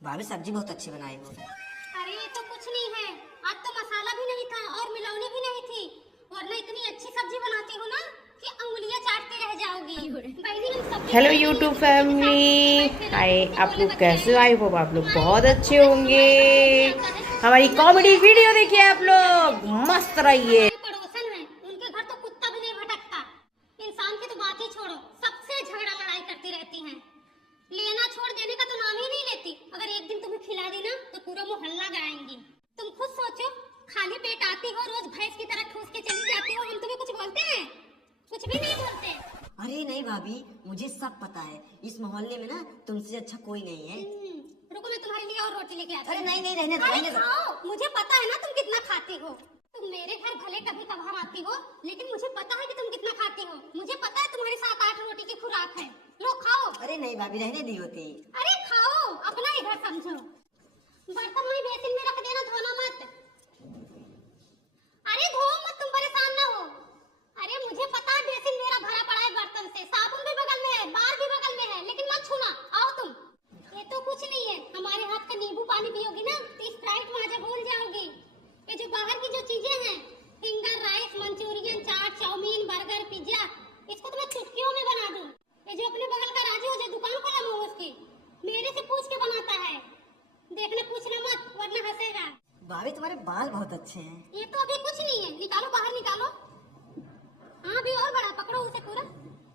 भाभी सब्जी बहुत अच्छी बनाई हो। अरे ये तो कुछ नहीं है, आज तो मसाला भी नहीं था और मिलौनी भी नहीं थी, वरना इतनी अच्छी सब्जी बनाती हूँ ना कि अंगुलियां चाटते रह जाओगी। बहनी हम सब्जी हेलो बनाते यूट्यूब हैं, फैमिली, बैठे हाय। रहो, आप बोले लोग बच्चे कैसे हो? आई होप आप लोग बहुत अच्छे होंगे। आता है। हमारी कॉमेडी वीडियो देखिए आप लोग, मस्त रहिए। हमारे पड़ोसन हैं, उनके घर तो कुत्ता भी नहीं भटकता। इंसान की तो बात ही छोड़ो, सबसे झगड़ा लड़ाई करती रहती हैं। लेना छोड़ देने का तो नाम ही नहीं लेती। अगर एक दिन तुम्हें खिला दी ना तो पूरा मोहल्ला गाएंगी। तुम खुद सोचो, खाली पेट आती हो, रोज भैंस की तरह ठूस के चली जाती हो, हम तुम्हें कुछ बोलते हैं? कुछ भी नहीं बोलते। अरे नहीं भाभी, मुझे सब पता है। इस मोहल्ले में ना तुमसे अच्छा कोई नहीं है। रुको मैं तुम्हारे लिए और रोटी लेके आती अरे हूँ। नहीं नहीं, रहने दो अरे रहने दो। खाओ, मुझे पता है ना तुम कितना खाती हो। तुम मेरे घर भले कभी कभार आती हो, लेकिन मुझे पता है कि तुम कितना खाती हो। मुझे पता है तुम्हारी 7-8 रोटी की खुराक है। लो खाओ। अरे नहीं भाभी, रहने दी होती। अरे खाओ, अपना ही घर समझो। बर्तन वही बेसिन में रख देना, धोना मत। अरे धो मत, तुम परेशान ना हो। अरे मुझे पता है बेसिन मेरा भरा पड़ा है बर्तन से, साबुन भी बगल में है, बार भी बगल में है, लेकिन मत छूना। आओ तुम। ये तो कुछ नहीं है, हमारे हाथ का नींबू पानी पियोगी ना तो स्प्राइट माजा भूल जाओगी। ये जो बाहर की जो चीजें हैं, फिंगर राइस, मंचूरियन, चाट, चाउमीन, बर्गर, पिज्जा, इसको तो मैं चुटकियों में बना दूं। ये जो अपने बगल का राजू जो दुकान खोला मोमोज की, मेरे से पूछ के बनाता है। देखना, पूछना मत वरना हंसेगा। भाभी तुम्हारे बाल बहुत अच्छे हैं। ये तो अभी कुछ नहीं है, निकालो बाहर निकालो। हाँ अभी और बड़ा, पकड़ो उसे पूरा।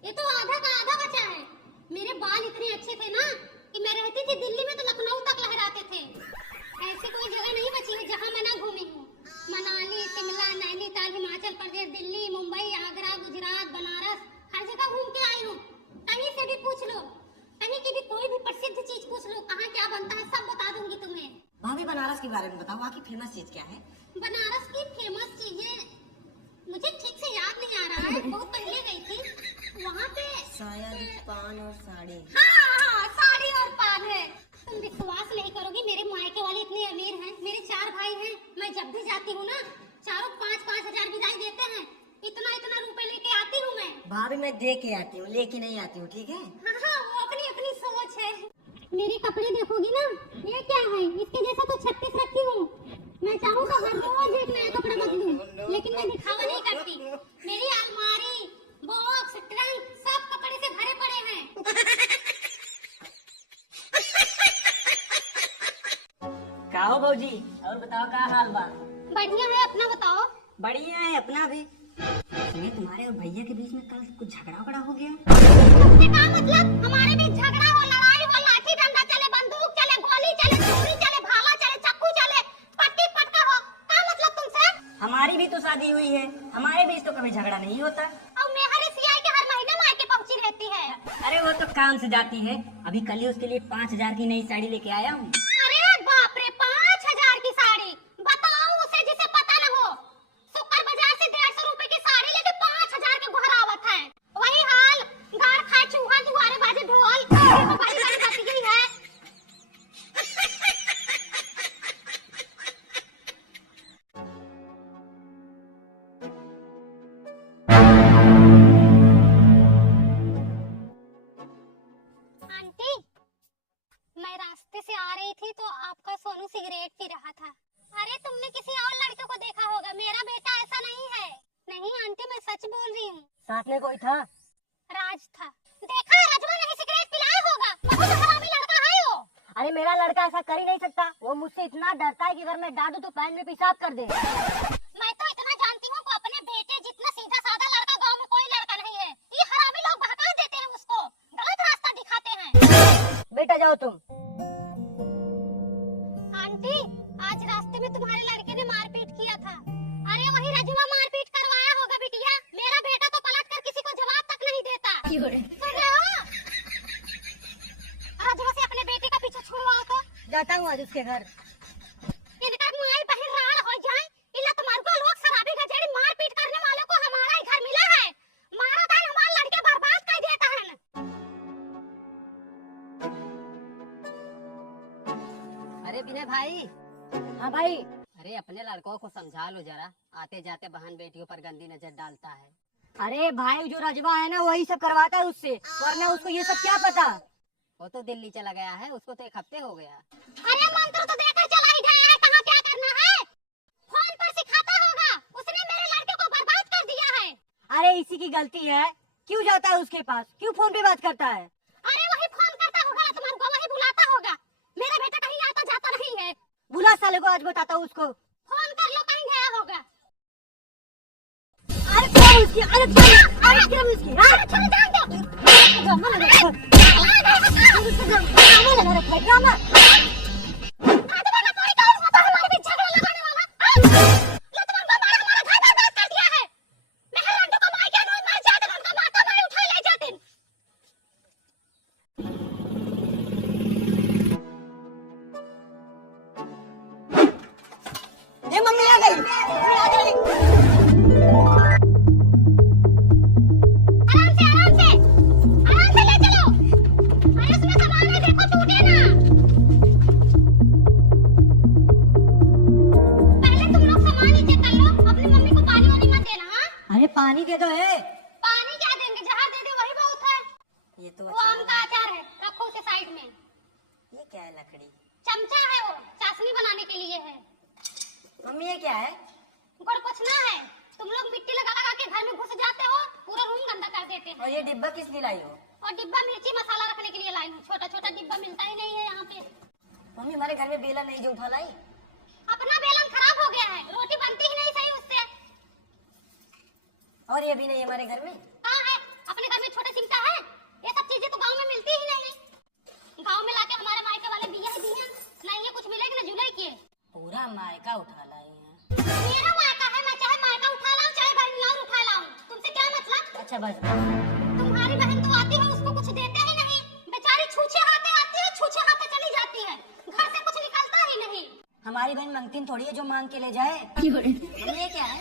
ये तो आधा का आधा बचा है। मेरे बाल इतने अच्छे थे ना कि मैं रहती थी दिल्ली में तो लखनऊ तक लहराते थे। ऐसी कोई जगह नहीं बची है जहाँ मैं ना घूमी हूँ। मनाली, शिमला, नैनीताल, हिमाचल प्रदेश, दिल्ली, मुंबई, आगरा, गुजरात, बनारस, हर जगह घूम के आई हूँ। कहीं से भी पूछ लो, कहीं की भी कोई भी प्रसिद्ध चीज पूछ लो, कहाँ क्या बनता है सब बता दूंगी तुम्हें। भाभी बनारस के बारे में बताओ, वहाँ की फेमस चीज क्या है? बनारस की फेमस चीजें मुझे ठीक से याद नहीं आ रहा है, बहुत पहले गई थी वहाँ पे। शायद पान और साड़ी। हाँ, साड़ी और पान है। तुम विश्वास नहीं करोगी, मेरे मायके वाले इतने अमीर हैं, मेरे 4 भाई हैं। मैं जब भी जाती हूँ ना, चारों 5-5 हजार विदाई देते हैं। इतना इतना रुपए लेके आती हूँ मैं। भाभी मैं दे के आती हूँ, लेके नहीं आती हूँ, ठीक है? हाँ, वो अपनी अपनी सोच है। मेरे कपड़े देखोगी ना, ये क्या है, इसके जैसा तो 36 रखी हूँ। मैं चाहूँ तो हर रोज एक नया कपड़ा बदलूं, लेकिन मैं दिखावा नहीं करती। मेरी अलमारी, बॉक्स, ट्रंक सब कपड़े से भरे पड़े हैं। का हो भौजी, और बताओ क्या हाल बा? बढ़िया है, अपना बताओ। बढ़िया है अपना भी। सुनिए, तुम्हारे और भैया के बीच में कल कुछ झगड़ा हो गया। तुमसे क्या मतलब? हमारे बीच झगड़ा हो, लड़ाई हो, लाठी डंडा चले, बंदूक चले, गोली चले, छुरी चले, भाला चले, चाकू चले, पट्टी पटका हो, क्या मतलब तुमसे? हमारी भी तो शादी हुई है, हमारे बीच तो कभी झगड़ा नहीं होता। और मेहर सियाई के हर महीने मायके पहुंची रहती है। अरे वो तो काम से जाती है। अभी कल ही उसके लिए 5,000 की नई साड़ी लेके आया हूँ। अरे बाप रे, 5,000 की साड़ी! बताओ उसे जिसे पता न हो। सुपर बाजार से 150 रुपए की साड़ी लेके 5,000 के घुरावत है। वही हाल, गाड़ खाए चूहा, दुआरे बाजे ढोल। तो बड़ी बड़ी बात यही है। आंटी, मैं रास्ते से आ रही थी तो आपका सोनू सिगरेट पी रहा था। अरे तुमने किसी और लड़के को देखा होगा, मेरा बेटा ऐसा नहीं है। नहीं आंटी, मैं सच बोल रही हूँ। साथ में कोई था? राज था। देखा है, रजवा नहीं सिगरेट पिलाया होगा। बहुत हरामी लड़का है वो। अरे मेरा लड़का ऐसा कर ही नहीं सकता। वो मुझसे इतना डरता है कि अगर मैं डांटू तो पैन में पेशाब कर दे। मैं तो इतना जानती हूँ कि अपने बेटे जितना सीधा साधा लड़का गांव में कोई लड़का नहीं है। ये हरामी लोग भड़का देते हैं उसको, गलत रास्ता दिखाते हैं। बेटा जाओ तुम। आंटी, आज रास्ते में तुम्हारे लड़के ने मारपीट किया था। अरे वही रजुआ मारपीट करवाया होगा बिटिया। मेरा बेटा तो पलट कर किसी को जवाब तक नहीं देता। सुन रहे हो? रजुआ से अपने बेटे का पीछे छुड़वाओ तो। जाता हूँ आज उसके घर। इनका माई बहन राड़ हो जाए, इला तुम्हारे को लोग शराबी गजेड़ी मारपीट करने वालों को हमारा ही घर मिला है। मारा था हमारे लड़के बर्बाद कर देता है। अरे विनय भाई। हाँ भाई। अरे अपने लड़कों को समझा लो जरा, आते जाते बहन बेटियों पर गंदी नजर डालता है। अरे भाई, जो रजवा है ना वही सब करवाता है उससे, वरना उसको ये सब क्या पता। वो तो दिल्ली चला गया है, उसको तो 1 हफ्ते हो गया। अरे मंत्र तो देकर चला ही गया है, कहाँ क्या करना है? फोन पर सिखाता होगा, उसने मेरे लड़के को बर्बाद कर दिया है। अरे इसी की गलती है, क्यों जाता है उसके पास, क्यों फोन पे बात करता है? अरे वही फोन करता होगा ना तुम्हारे को, वही बुलाता होगा। मेरा बेटा कहीं आता जाता नहीं है। बुला साले को, आज बताता हूँ उसको। फोन कर लो, कहीं गया होगा। अरे क्या उसकी, अरे क्या उसकी, हाँ? चलो जान दो। ड्रामा लगा रखा है, ड्रामा लगा रखा है, ड्रामा। कोई कौन होता है हमारे बीच झगड़ा लगाने वाला? ये तुम्हारे को मारा, हमारा घर बर्बाद कर दिया है। मेरे लड्डू को मार के नून मर जाते, उनका माता मारी उठा ले जाते। ये मम्मी आ गई, मम्मी आ गई। आराम से ले चलो। अरे उसमें सामान है, देखो टूटे ना। पहले तुम लोग सामान नीचे कर लो, अपनी मम्मी को पानी वानी मत देना। हाँ, अरे पानी दे दो है। पानी क्या देंगे, जहर दे दे वही बहुत है। ये तो वो आम का अचार है, रखो उसे साइड में। ये क्या है, लकड़ी? चमचा है, वो चाशनी बनाने के लिए है। मम्मी ये क्या है? गुड़ पोछना है। तुम लोग मिट्टी लगा लगा के घर में घुस जाते हो, पूरा रूम गंदा कर देते हैं। और ये डिब्बा किस लिए लाई हो? और डिब्बा मिर्ची मसाला रखने के लिए लाई हूँ। छोटा छोटा डिब्बा मिलता ही नहीं है यहाँ पे। मम्मी हमारे घर में बेला नहीं जो उठा लाई। अपना बेलन खराब हो गया है, रोटी बनती ही नहीं सही उससे। और ये भी नहीं हमारे घर में। कहाँ है? अपने घर में छोटा चिमटा है? ये सब चीजें तो गांव में मिलती ही नहीं। गांव में लाके हमारे मायके वाले बिया ही दिया नहीं है, कुछ मिलेगी ना जुलाई के। पूरा मायका उठा लाई है। मेरा मायका है, मैं चाहे मायका उठा लाऊं चाहे बहन उठा लाऊं, तुमसे क्या मतलब? अच्छा बस। तुम्हारी बहन तो आती है, उसको कुछ देते ही नहीं। बेचारी छूछे हाथे आती है, छूछे हाथे चली जाती है, घर से कुछ निकलता ही नहीं। हमारी बहन मंगतीन थोड़ी है जो मांग के ले जाए। मम्मी ये क्या है?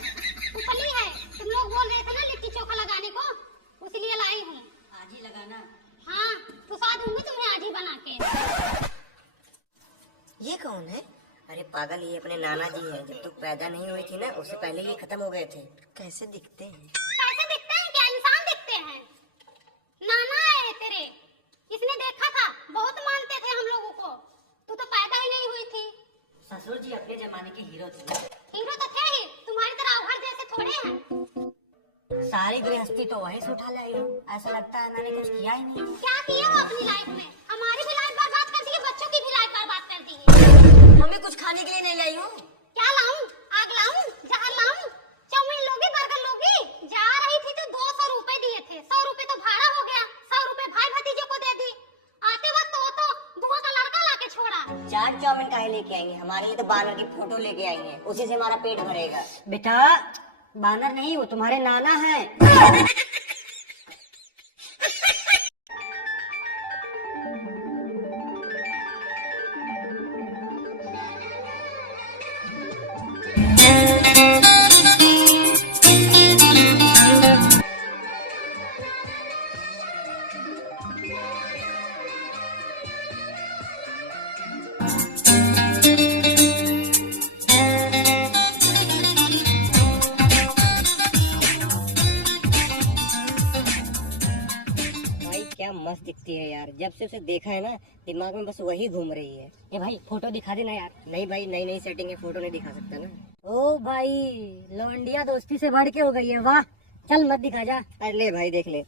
उपली है। तुम लोग बोल रहे थे ना लिट्टी चोखा लगाने को, उसलिए लाई हूँ। आज ही लगाना। हाँ, पुसा दूंगी तुम्हें आज ही बना के। ये कौन है? अरे पागल, ये अपने नाना जी हैं। जब तक पैदा नहीं हुई थी ना, उससे पहले ये खत्म हो गए थे। कैसे दिखते हैं? कैसे दिखते हैं? क्या इंसान दिखते हैं? नाना है तेरे, इसने देखा था, बहुत मानते थे हम लोगों को। तू तो पैदा ही नहीं हुई थी। ससुर जी अपने जमाने के हीरो थे। हीरो तो थे ही, तुम्हारी तरह अवघड़ जैसे थोड़े हैं। सारी गृहस्थी तो वहीं से उठा लाई हूँ। ऐसा लगता है मैंने कुछ किया ही नहीं। क्या किया वो अपनी लाइफ में? हमारी भी लाइफ बर्बाद कर दी है, बच्चों की भी लाइफ बर्बाद कर दी है। मम्मी कुछ खाने के लिए नहीं लाई हूँ। क्या लाऊं? आग लाऊं? जहर लाऊं? चाउमीन लोगी, बर्गर लोगी? जा रही थी तो 200 रुपए दिए थे, 100 रुपए तो भाड़ा हो गया, 100 रुपए भाई भतीजे को दे दी। आते वक्त तो बुआ का लड़का लाके छोड़ा। चाट चाउमीन काहे लेके आएंगे? हमारे लिए तो बानर की फोटो लेके आएंगे, उसी से हमारा पेट भरेगा। बेटा बानर नहीं, वो तुम्हारे नाना हैं। क्या मस्त दिखती है यार। जब से उसे देखा है ना, दिमाग में बस वही घूम रही है। ये भाई फोटो दिखा देना यार। नहीं भाई, नई नई सेटिंग है, फोटो नहीं दिखा सकता ना। ओ भाई, लौंडिया दोस्ती से बढ़ के हो गई है। वाह, चल मत दिखा जा। अरे ले भाई देख ले।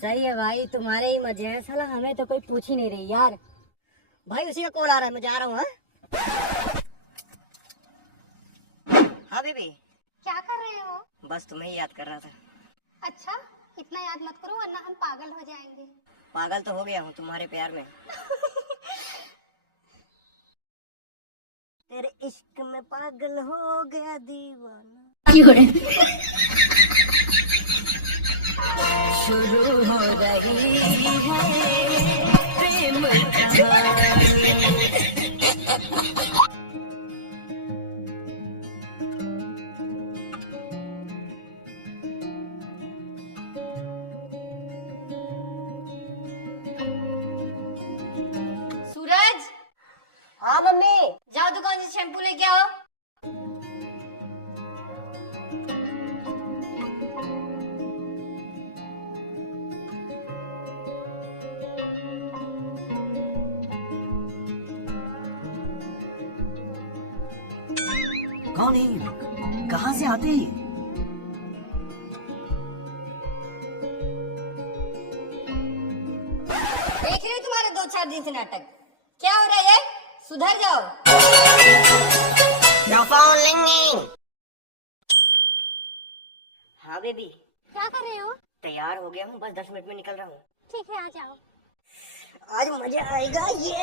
सही है भाई, तुम्हारे ही मजे हैं। साला हमें तो कोई पूछ ही नहीं रही यार। भाई उसी का कॉल आ रहा है, मैं जा रहा हूँ। हाँ बेबी। क्या कर रहे हो? बस तुम्हें ही याद कर रहा था। अच्छा, इतना याद मत करो वरना हम पागल हो जाएंगे। पागल तो हो गया हूँ तुम्हारे प्यार में। तेरे इश्क में पागल हो गया दीवाना। शुरू हो रही है प्रेम कहानी। सूरज, हाँ मम्मी। जाओ दुकान से शैम्पू लेके आओ। कौन है ये लोग? कहाँ से आते हैं ये? देख रही हो तुम्हारे 2-4 दिन से नाटक, क्या हो रहा है? सुधर जाओ। हाँ बेबी, क्या कर रहे हो? तैयार हो गया हूँ, बस 10 मिनट में निकल रहा हूँ। ठीक है, आ जाओ। आज मजा आएगा ये।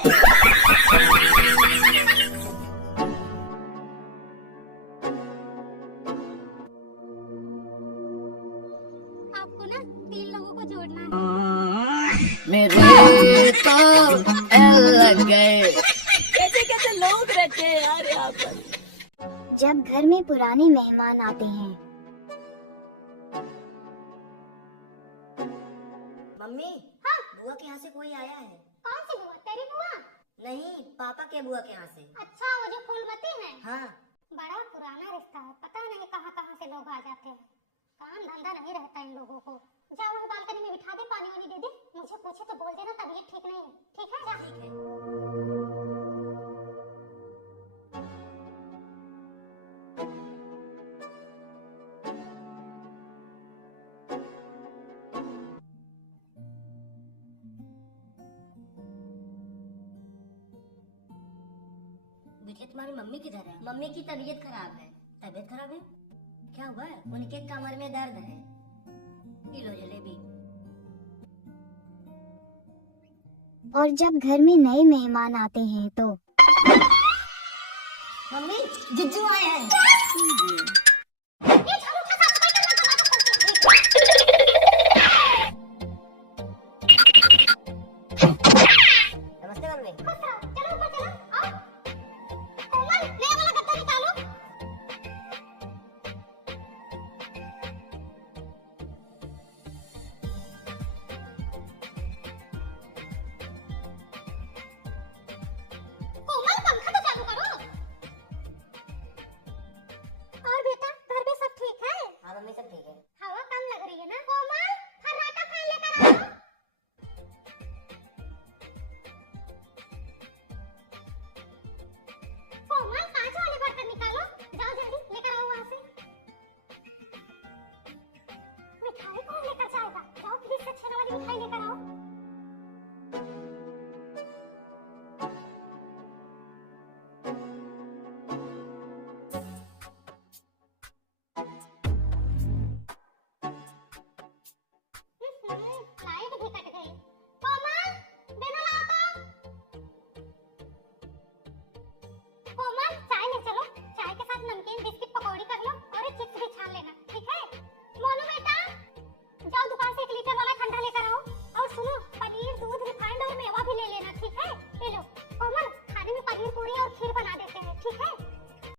आपको ना 3 लोगों को जोड़ना है। मेरे तो एल लग गए। कैसे कैसे लोग रहते हैं यार यहाँ पर। जब घर में पुराने मेहमान आते हैं। मम्मी, हाँ? बुआ के यहाँ से कोई आया है। कौन सी बुआ? तेरी बुआ? नहीं, पापा के बुआ के यहाँ से। अच्छा, वो जो फूलमती है। हाँ। बड़ा पुराना रिश्ता है, पता नहीं कहाँ कहाँ से लोग आ जाते हैं। काम धंधा नहीं रहता इन लोगों को। जा वहीं बालकनी में बिठा दे, पानी वानी दे दे। मुझे पूछे तो बोल देना तबीयत ठीक नहीं है। ठीक है, जा। ठीक है। बेटिया, तुम्हारी मम्मी किधर है? मम्मी की तबीयत खराब है। तबीयत खराब है? क्या हुआ है? उनके कमर में दर्द है। P low jalebi. और जब घर में नए मेहमान आते हैं तो मम्मी, जिज्जू आए हैं। नमस्ते मम्मी। चलो ऊपर चलो। आओ। कोमल, नया वाला गद्दा निकालो। कोमल, पंखा तो चालू करो। और बेटा, घर में सब ठीक है? हाँ मम्मी, सब ठीक है। हवा कम लग रही है ना? कोमल, फर्राटा फैन लेकर आओ। कोमल, कांच वाले बर्तन निकालो। जाओ जल्दी लेकर आओ वहां से। मिठाई कौन लेकर जाएगा? जाओ फ्रिज से छेना वाली मिठाई लेकर